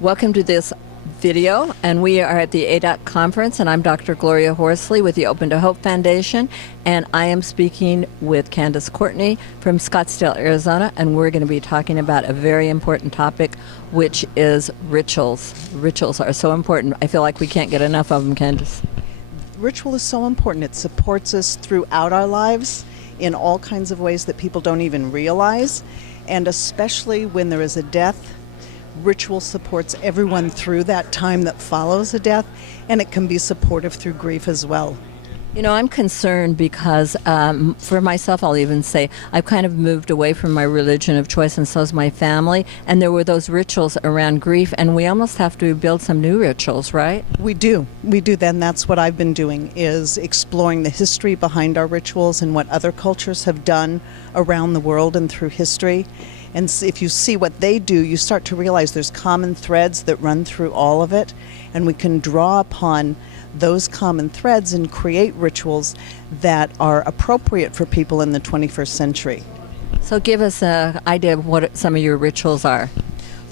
Welcome to this video, and we are at the ADOC conference, and I'm Dr. Gloria Horsley with the Open to Hope Foundation, and I am speaking with Candice Courtney from Scottsdale, Arizona, and we're going to be talking about a very important topic, which is rituals. Rituals are so important. I feel like we can't get enough of them, Candice. Ritual is so important. It supports us throughout our lives in all kinds of ways that people don't even realize, and especially when there is a death. Ritual supports everyone through that time that follows a death, and it can be supportive through grief as well. You know, I'm concerned because for myself, I'll even say I've kind of moved away from my religion of choice, and so's my family, and there were those rituals around grief, and we almost have to build some new rituals, right? We do. Then that's what I've been doing, is exploring the history behind our rituals and what other cultures have done around the world and through history. And if you see what they do, you start to realize there's common threads that run through all of it, and we can draw upon those common threads and create rituals that are appropriate for people in the 21st century. So give us an idea of what some of your rituals are.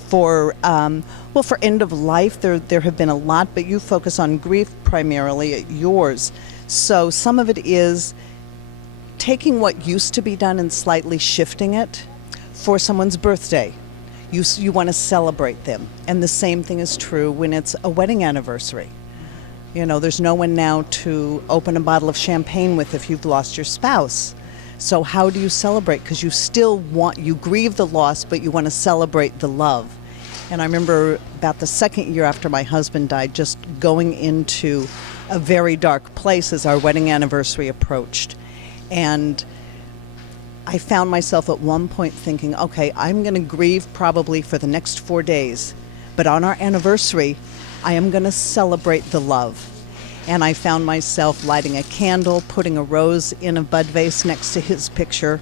For end of life, there have been a lot, but you focus on grief primarily, yours. So some of it is taking what used to be done and slightly shifting it. For someone's birthday, you want to celebrate them. And the same thing is true when it's a wedding anniversary. You know, there's no one now to open a bottle of champagne with if you've lost your spouse. So how do you celebrate? Because you grieve the loss, but you want to celebrate the love. And I remember about the second year after my husband died, just going into a very dark place as our wedding anniversary approached. And I found myself at one point thinking, okay, I'm going to grieve probably for the next 4 days, but on our anniversary, I am going to celebrate the love. And I found myself lighting a candle, putting a rose in a bud vase next to his picture,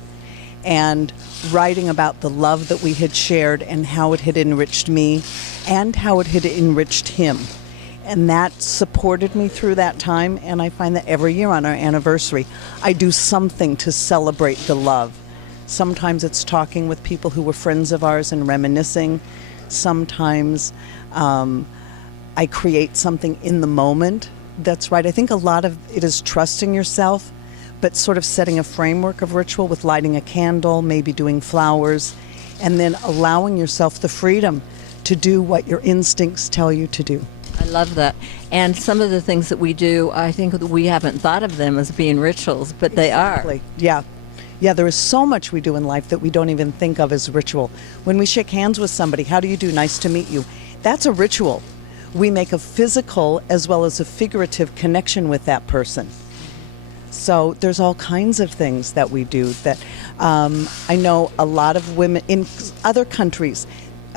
and writing about the love that we had shared and how it had enriched me and how it had enriched him. And that supported me through that time, and I find that every year on our anniversary, I do something to celebrate the love. Sometimes it's talking with people who were friends of ours and reminiscing. Sometimes I create something in the moment that's right. I think a lot of it is trusting yourself, but sort of setting a framework of ritual with lighting a candle, maybe doing flowers, and then allowing yourself the freedom to do what your instincts tell you to do. I love that. And some of the things that we do, I think that we haven't thought of them as being rituals, but they Exactly. are. Yeah, there is so much we do in life that we don't even think of as ritual. When we shake hands with somebody, how do you do? Nice to meet you. That's a ritual. We make a physical as well as a figurative connection with that person. So there's all kinds of things that we do that I know a lot of women in other countries,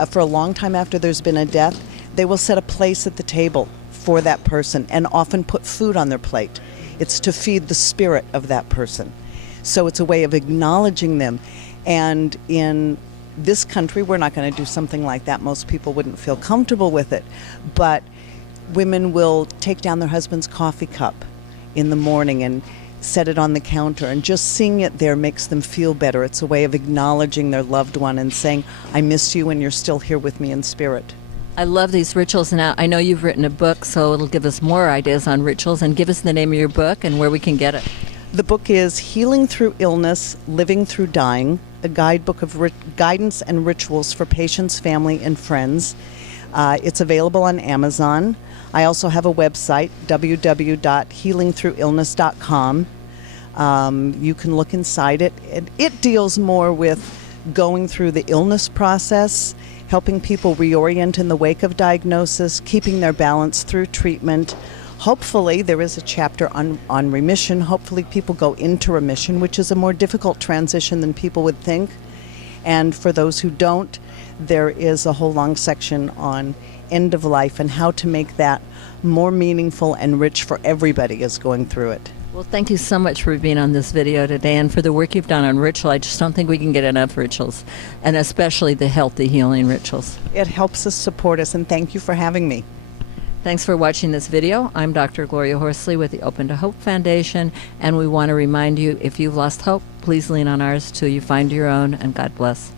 for a long time after there's been a death, they will set a place at the table for that person and often put food on their plate. It's to feed the spirit of that person. So it's a way of acknowledging them. And in this country, we're not going to do something like that. Most people wouldn't feel comfortable with it. But women will take down their husband's coffee cup in the morning and set it on the counter. And just seeing it there makes them feel better. It's a way of acknowledging their loved one and saying, I miss you and you're still here with me in spirit. I love these rituals, and I know you've written a book, so it'll give us more ideas on rituals. And give us the name of your book and where we can get it. The book is Healing Through Illness, Living Through Dying, a guidebook of guidance and rituals for patients, family, and friends. It's available on Amazon. I also have a website, www.healingthroughillness.com. You can look inside it. It deals more with going through the illness process, helping people reorient in the wake of diagnosis, keeping their balance through treatment. Hopefully, there is a chapter on remission. Hopefully, people go into remission, which is a more difficult transition than people would think. And for those who don't, there is a whole long section on end of life and how to make that more meaningful and rich for everybody as going through it. Well, thank you so much for being on this video today and for the work you've done on ritual. I just don't think we can get enough rituals, and especially the healthy healing rituals. It helps us support us, and thank you for having me. Thanks for watching this video. I'm Dr. Gloria Horsley with the Open to Hope Foundation, and we want to remind you, if you've lost hope, please lean on ours till you find your own, and God bless.